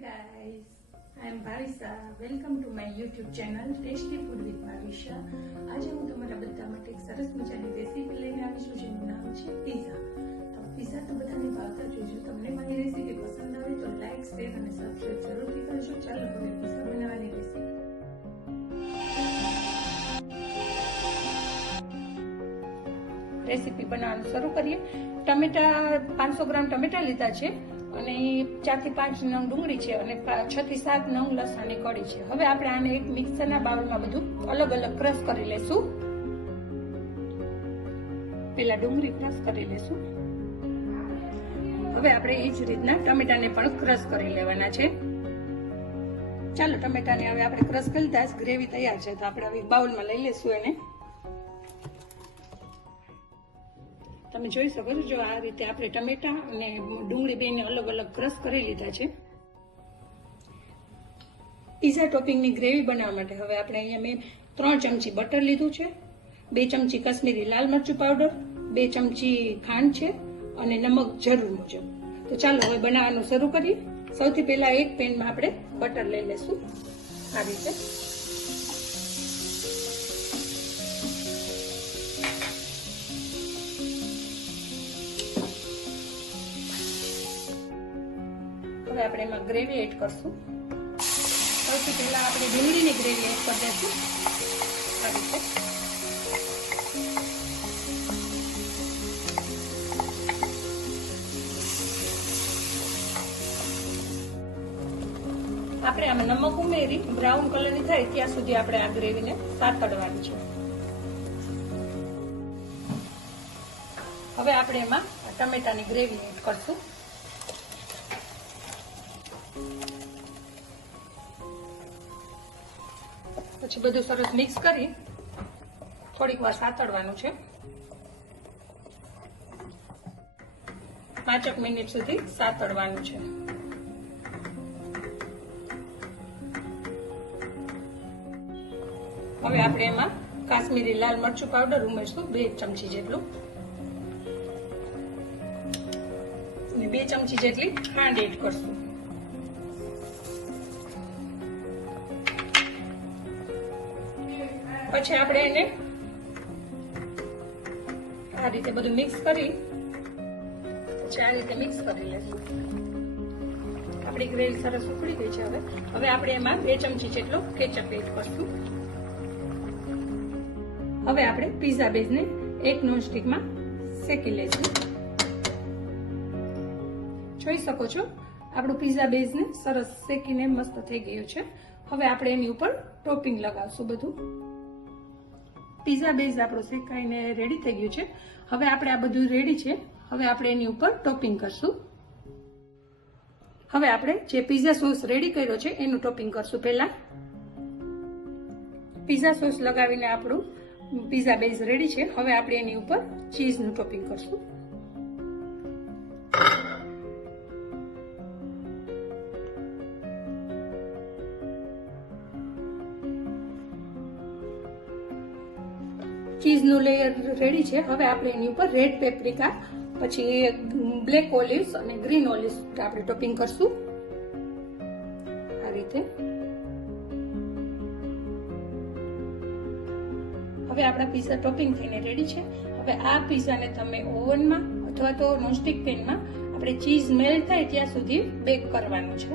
guys, I am Bhavisha. Welcome to my YouTube channel Tasty Food with Bhavisha. આજે હું તમારા બધા માટે એક સરસ મજાની રેસીપી લઈને આવી છું જેનું નામ છે પિઝા. તો પિઝા તો બધાને ભાવતા જ હોય છે. તમને મારી રેસીપી પસંદ આવે તો લાઈક, શેર અને સબસ્ક્રાઇબ જરૂરથી કરજો. ચાલો હવે પિઝા બનાવવાની રેસીપી બનાવવાનું શરૂ કરીએ. ટમેટા 500 ગ્રામ ટમેટા લીધા છે અને 4 થી 5 નંગ ડુંગળી છે અને 6 થી 7 નંગ લસણની કળી છે. હવે આપણે આને એક મિક્સરના બાઉલમાં બધું અલગ અલગ ક્રશ કરી લેશું. પહેલા ડુંગળી ક્રશ કરી લેશું. હવે આપણે એ જ રીતના ટમેટાને પણ ક્રશ કરી લેવાના છે. ચાલો ટમેટાને હવે આપણે ક્રશ કરી લીધા. ગ્રેવી તૈયાર છે તો આપણે હવે બાઉલમાં લઈ લેશું એને. તમે જોઈ શકો છો, જો આ રીતે આપણે ટમેટા અને ડુંગળી બેને અલગ અલગ ક્રશ કરી લીધા છે. પીઝા ટોપિંગની ગ્રેવી બનાવવા માટે હવે આપણે અહીંયા મેં 3 ચમચી બટર લીધું છે, 2 ચમચી કશ્મીરી લાલ મરચું પાવડર, 2 ચમચી ખાંડ છે અને નમક જરૂર મુજબ. તો ચાલો હવે બનાવવાનું શરૂ કરીએ. સૌથી પહેલા એક પેનમાં આપણે બટર લઈ લેશું આ રીતે. હવે આપણે એમાં ગ્રેવી એડ કરશું. સૌથી પહેલા આપણે ડુંગળીની ગ્રેવી એડ કરી દઈશું આ રીતે. આપણે આમાં નમક ઉમેરી બ્રાઉન કલરની થાય ત્યાં સુધી આપણે આ ગ્રેવીને સાતડવાની છે. હવે આપણે એમાં ટમેટાની ગ્રેવી એડ કરશું. પછી બધું સરસ મિક્સ કરી થોડીક વાર સાતડવાનું છે. 5 મિનિટ સુધી સાતડવાનું છે. હવે આપણે એમાં કાશ્મીરી લાલ મરચું પાવડર ઉમેરશું 2 ચમચી જેટલું અને 2 ચમચી જેટલી ખાંડ એડ કરશું. પછી આપણે એને આ રીતે બધું મિક્સ કરી પછી આ રીતે મિક્સ કરી લઈશું. આપણી ગ્રેવી સરસ ઉકળી ગઈ છે. હવે આપણે એમાં 2 ચમચી જેટલો કેચઅપ એડ કરશું. હવે આપણે પિઝા બેઝને એક નોનસ્ટિકમાં શેકી લઈશું. જોઈ શકો છો આપણું પિઝા બેઝને સરસ શેકીને મસ્ત થઈ ગયું છે. હવે આપણે એની ઉપર ટોપિંગ લગાવશું બધું. પિઝા બેઝ આપણો શેકાઈને રેડી થઈ ગયું છે. હવે આપણે આ બધું રેડી છે. હવે આપણે એની ઉપર ટોપિંગ કરશું. હવે આપણે જે પિઝા સોસ રેડી કર્યો છે એનું ટોપિંગ કરશું. પહેલા પિઝા સોસ લગાવીને આપણું પિઝા બેઝ રેડી છે. હવે આપણે એની ઉપર ચીઝનું ટોપિંગ કરશું. ચીઝનું લેયર રેડી છે. હવે આપણે એની ઉપર રેડ પેપ્રિકા, પછી બ્લેક ઓલિવ્સ અને ગ્રીન ઓલિવ્સ આપણે ટોપિંગ કરશું આ રીતે. હવે આપણા પિઝા ટોપિંગ થઈને રેડી છે. હવે આ પિઝાને તમે ઓવનમાં અથવા તો નોનસ્ટિક પેનમાં આપણે ચીઝ મેલ્ટ થાય ત્યાં સુધી બેક કરવાનું છે.